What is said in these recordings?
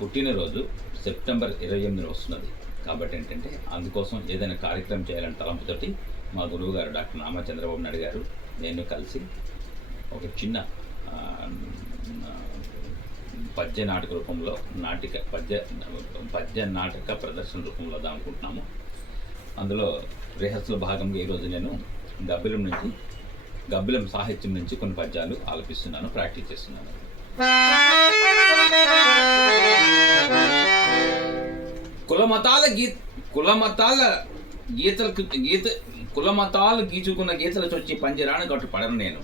పుట్టినరోజు సెప్టెంబర్ ఇరవై ఎనిమిదిన వస్తున్నది. కాబట్టి ఏంటంటే అందుకోసం ఏదైనా కార్యక్రమం చేయాలని తలంపుతోటి మా గురువు గారు డాక్టర్ నామా చంద్రబాబు నాయుడు గారు నేను కలిసి ఒక చిన్న పద్య నాటక రూపంలో నాటిక పద్య పద్య నాటక ప్రదర్శన రూపంలో వద్దాం అనుకుంటున్నాము. అందులో రిహర్సల్ భాగంగా ఈరోజు నేను గబ్బిలం నుంచి గబ్బిలం సాహిత్యం నుంచి కొన్ని పద్యాలు ఆలపిస్తున్నాను ప్రాక్టీస్ చేస్తున్నాను. కులమతాల గీ కులమతాల గీతలకు గీత కులమతాలు గీచుకున్న గీతలు చొచ్చి పంజరాన గట్టు పడను నేను.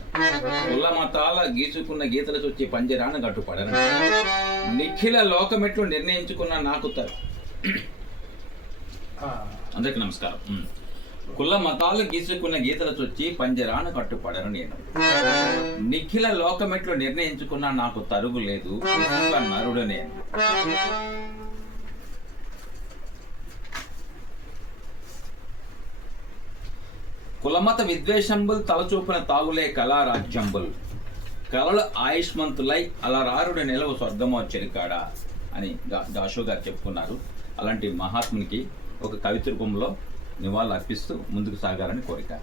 కులమతాల గీచుకున్న గీతలు చొచ్చి పంజరాన గట్టు పడను. నిఖిల లోకమెట్లు నిర్ణయించుకున్న నాకు అందరికి నమస్కారం. కుల మతాలు గీసుకున్న గీతలు చొచ్చి పంజరాను కట్టుపడను నేను. నిఖిల లోకమెట్లు నిర్ణయించుకున్న నాకు తరుగు లేదు. నరుడు నేను. కులమత విద్వేషంబుల్ తలచూపిన తాగులే కళారాజ్యంబుల్. కళలు ఆయుష్మంతులై అలరారుడు నిలవ స్వర్గమో చెరికాడా అని దాశో గారు చెప్పుకున్నారు. అలాంటి మహాత్మునికి ఒక కవిత రూపంలో నివాళులు అర్పిస్తూ ముందుకు సాగాలని కోరిక.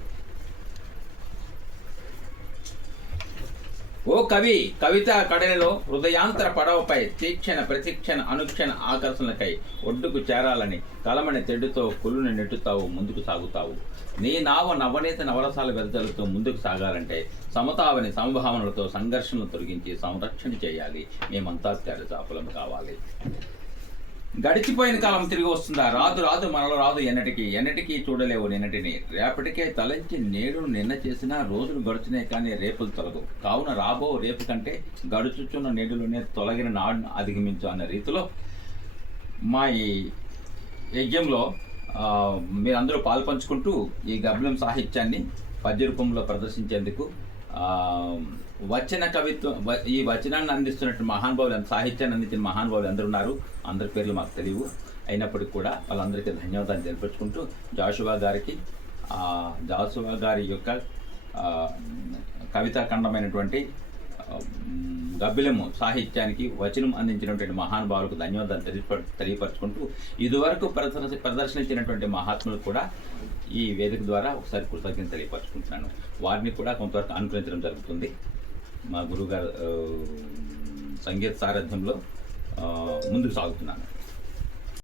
ఓ కవి కవిత కడలిలో హృదయాంతర పడవపై తీక్షణ ప్రతిక్షణ అనుక్షణ ఆకర్షణకై ఒడ్డుకు చేరాలని కలమని తెడ్డుతో కుళ్ళుని నెట్టుతావు ముందుకు సాగుతావు. నీ నావ నవనీత నవరసాల వెదజలుతో ముందుకు సాగాలంటే సమతావని సమభావనలతో సంఘర్షణలు తొలగించి సంరక్షణ చేయాలి. మేమంతా తెరచాపులం కావాలి. గడిచిపోయిన కాలం తిరిగి వస్తుందా? రాదు రాదు మనలో రాదు ఎన్నటికి. ఎన్నటికి చూడలేవు నిన్నటిని. రేపటికే తలంచి నేడు నిన్న చేసిన రోజులు గడుచునే కానీ రేపులు తొలగు. కావున రాబో రేపు కంటే గడుచుచున్న నేడులోనే తొలగిన నాడును అధిగమించు అన్న రీతిలో మా ఈ యజ్ఞంలో మీరందరూ పాల్పంచుకుంటూ ఈ గబ్బలం సాహిత్యాన్ని పద్య రూపంలో ప్రదర్శించేందుకు వచన కవిత్వం వ- ఈ వచనాన్ని అందిస్తున్నట్టు మహానుభావులు సాహిత్యాన్ని అందించిన మహానుభావులు అందరూ ఉన్నారు అందరి పేర్లు మాకు తెలియవు. అయినప్పటికీ కూడా వాళ్ళందరికీ ధన్యవాదాలు తెలిపించుకుంటూ జాషువా గారికి జాషువా గారి యొక్క కవితాఖండమైనటువంటి కవితా ఖండమైనటువంటి గబ్బిలము సాహిత్యానికి వచనం అందించినటువంటి మహానుభావులకు ధన్యవాదాలు తెలియప తెలియపరచుకుంటూ ఇదివరకు ప్రదర్శన ప్రదర్శించినటువంటి మహాత్ములు కూడా ఈ వేదిక ద్వారా ఒకసారి కృతజ్ఞత తెలియపరచుకుంటున్నాను. వారిని కూడా కొంతవరకు అనుకరించడం జరుగుతుంది. మా గురువుగారు సంగీత సారథ్యంలో ముందుకు సాగుతున్నాను.